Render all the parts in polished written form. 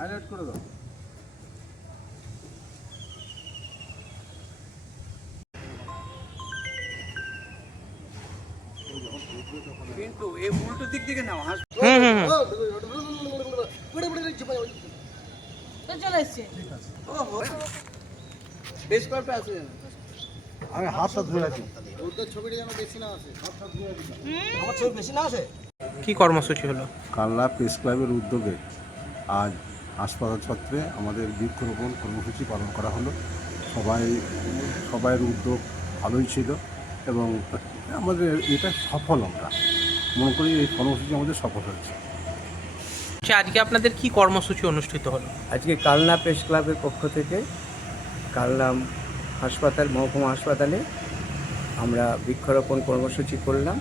Highlight করে দাও। কিন্তু এই উল্টো দিক থেকে নাও। চলে এসছে। বেশ কয়েকটা আছে। আমি হাতটা ধুয়ে রাখি। ওদের ছবিটা যেন বেশি না আসে। হাতটা ধুয়ে রাখি। আমার ছবি বেশি না আসে। কি কর্মসূচি হলো? কালনা প্রেস ক্লাবের উদ্যোগে আজ হাসপাতাল ছত্রে আমাদের বৃক্ষরোপণ কর্মসূচি পালন করা হলো। সবাইয়ের উদ্যোগ ভালোই ছিল এবং আমাদের এটা সফল, আমরা মনে করি এই কর্মসূচি আমাদের সফল হয়েছে। আজকে আপনাদের কি কর্মসূচি অনুষ্ঠিত হলো? আজকে কালনা প্রেস ক্লাবের পক্ষ থেকে কালনা হাসপাতাল, মহকুমা হাসপাতালে আমরা বৃক্ষরোপণ কর্মসূচি করলাম।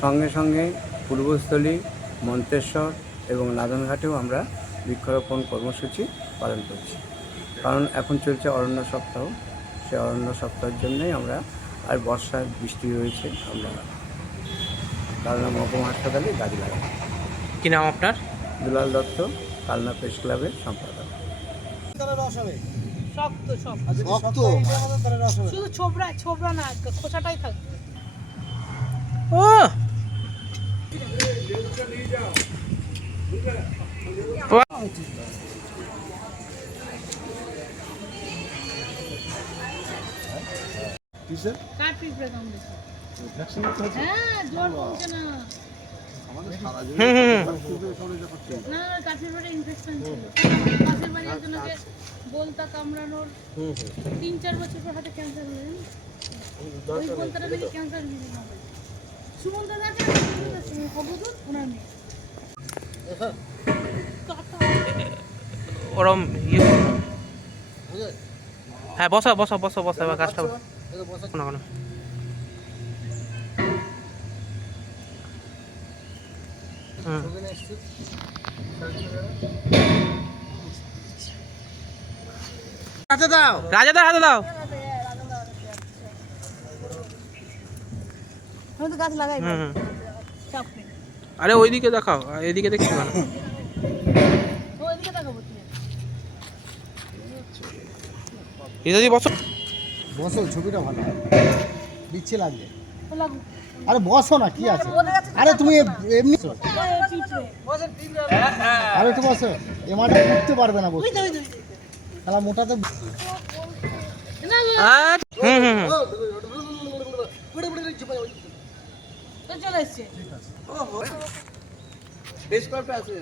সঙ্গে সঙ্গে পূর্বস্থলী, মন্তেশ্বর এবং নাদনঘাটেও আমরা বৃক্ষরোপণ কর্মসূচি পালন করছি। কারণ এখন চলছে অরণ্য সপ্তাহ, সেই অরণ্য সপ্তাহের জন্যই আমরা, আর বর্ষার বৃষ্টি রয়েছে, আমরা কালনা মহকুমা হাসপাতালে গাছ লাগাই। কি নাম আপনার? দুলাল দত্ত, কালনা প্রেস ক্লাবের সম্পাদক। শক্ত শক্ত, শক্ত। শুধু ছোবরা না, খোসাটাই থাকবে। ও কিসের কার পিঁপড়ে কামড়েছে? ভ্যাকসিন নিতে হচ্ছে? হ্যাঁ, জ্বর কমছে না। আমাদের সারা জীবন না, কাছের বাড়ি ইনফেকশন ছিল। পাশের বাড়ি একজনকে বলতা কামড়ানোর 3-4 বছর পর হাতে ক্যান্সার হলো, জানেন? ওই বলতাটা নাকি ক্যান্সার হয়েছে না। সুমন্ত থাকে অবদূত ওনার মেয়ে। ওরম ইয়ে করো। হ্যাঁ, বসা বসা বসা বসা, এবার কাজটা কোনো কোনো হাতে দাও। রাজাদার হাতে দাও। আমি তো গাছ লাগাই, হুম, চাপ নেই। আরে ওইদিকে দেখাও, এদিকে দেখছি না। ওইদিকে তাকাবো তুমি। যদি বসো। বসো, ছবিটা ভালো দিচ্ছে লাগবে। ও লাগুক। আরে বসো না, কি আছে? আরে তুমি এমনি পিঁপড়ে। আরে একটু বসো, এ মাঠে উঠতে পারবে না, বসে ওই তো। খেলা মোটাতে। না, হুম হুম হুম। তো চলে এসছে। বেশ কয়েকটা আছে।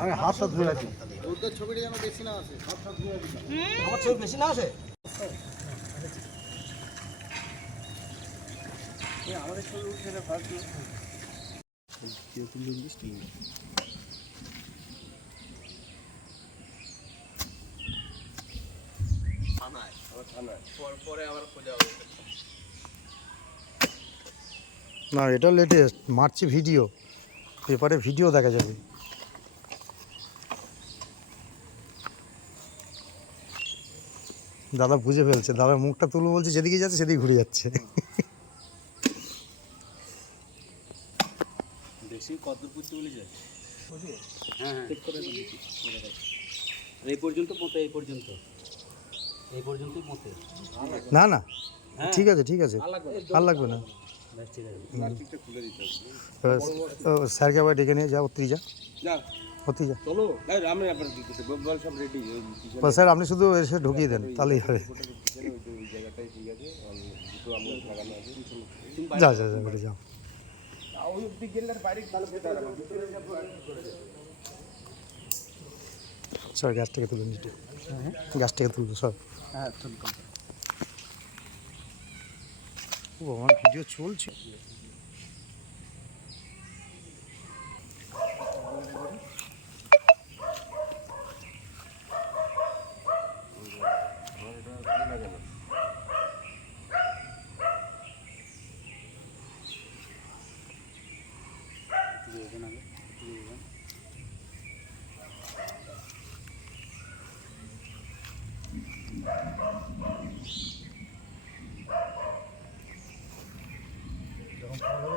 আমি হাতটা ধুয়ে রাখি। ওদের ছবিটা যেন বেশি না আসে। হাতটা ধুয়ে রাখি। আমার ছবি বেশি না আসে। আমাদের ছবি উঠে না ফার্স্ট। না, এটা লেটেস্ট মারছি ভিডিও, পেপারে ভিডিও দেখা যাবে। দাদা বুঝে ফেলছে, দাদা মুখটা তুলে বলছে যেদিকে যাচ্ছে সেদিকে ঘুরে যাচ্ছে। বেশি কত পুঁতে বলে যায়। হ্যাঁ হ্যাঁ, ঠিক করে দিচ্ছি। এই পর্যন্ত পৌঁছে, এই পর্যন্তই পৌঁছে। না না, ঠিক আছে ঠিক আছে, আর লাগবে না। ঠিক আছে। স্যারকে আবার ডেকে নিয়ে যা, অত্রি যা, না অত্রি যা। চলো, আমি আপনার বল সব রেডি। স্যার আপনি শুধু এসে ঢুকিয়ে দেন, তাহলেই হবে। ওই জায়গাটাই ঠিক আছে, দুটো আমরা লাগানো আছে। যা যা যা বেড়ে যাও। ওই দিক গেলে বাইরে ভালো খেতে হবে। স্যার গ্যাস থেকে তুলে নিতে, গ্যাস থেকে তুলবে সব। হ্যাঁ চলুন। ও আমার ভিডিও চলছে।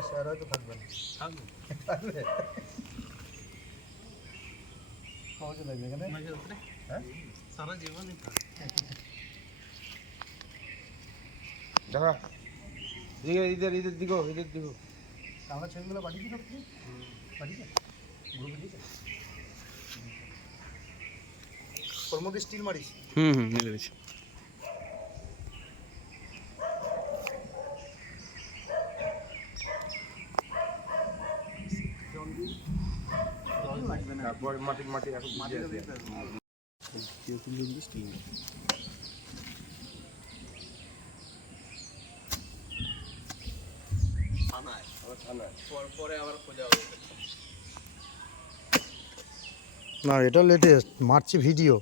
স্যার হয়তো থাকবেন। দেখা ইধর দিগো আমার ছেলেগুলো পাঠিয়েছি সব কি পাঠিয়েছে গ্রুপে দিয়েছে ওর মধ্যে স্টিল মারিস মিলে গেছে। তারপর মাটি এখন মাটি না এটা লেটেস্ট মারছি ভিডিও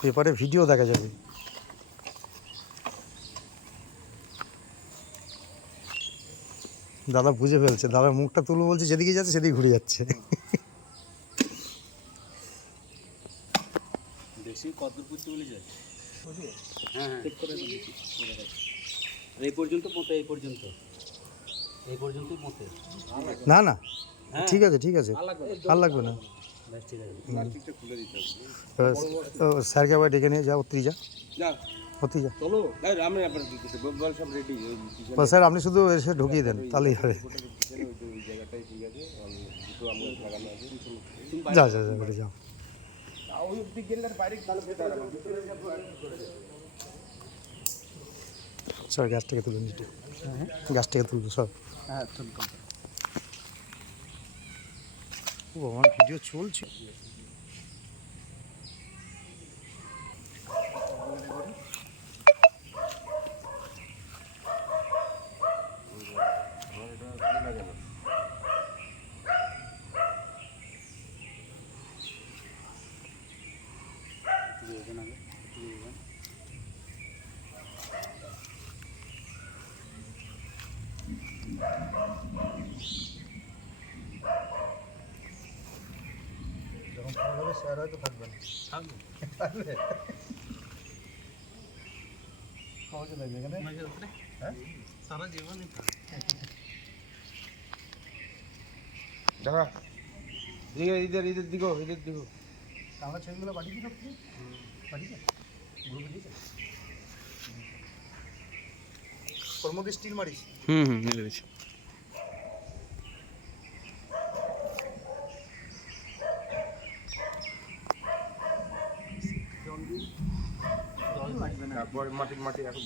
পেপারে ভিডিও দেখা যাবে দাদা বুঝে ফেলছে দাদা মুখটা তুলবো বলছে যেদিকে যাচ্ছে সেদিকে ঘুরে যাচ্ছে বেশি কতদূর চলে যায় হ্যাঁ এই পর্যন্ত পৌঁছে এই পর্যন্তই পৌঁছে না না ঠিক আছে আর লাগবে না ব্যাস ঠিক আছে প্লাস্টিকটা খুলে দিতে হবে। স্যারকে আবার ডেকে নিয়ে যা অত্রি যা না অত্রি যা চলো আমি আপনার দিতেছি বল সব রেডি ওই পিছনে তো স্যার আপনি শুধু এসে ঢুকিয়ে দেন তাহলেই হবে পিছনে ওই জায়গাটাই ঠিক আছে দুটো আমরা লাগানো আছে যা যা যা করে যাও ওই অব্দি গেলে বাইরে তাহলে বেটার হবে ভিতরে যাব স্যার গ্যাস থেকে তুলুন যেটা গ্যাস থেকে তুলবো সব হ্যাঁ চল ও আমার ভিডিও চলছে যখন ফোন হবে স্যার হয়তো থাকবে না থাকবে কবে লাগবে এখানে হ্যাঁ সারা জীবনই দেখা ইধর দিগো আমার ছেলেগুলো পাঠিয়েছি সব কি পাঠিয়েছে গ্রুপে দিয়েছে ওর মধ্যে স্টিল মারিস মিলে গেছে। তারপর মাটি এখন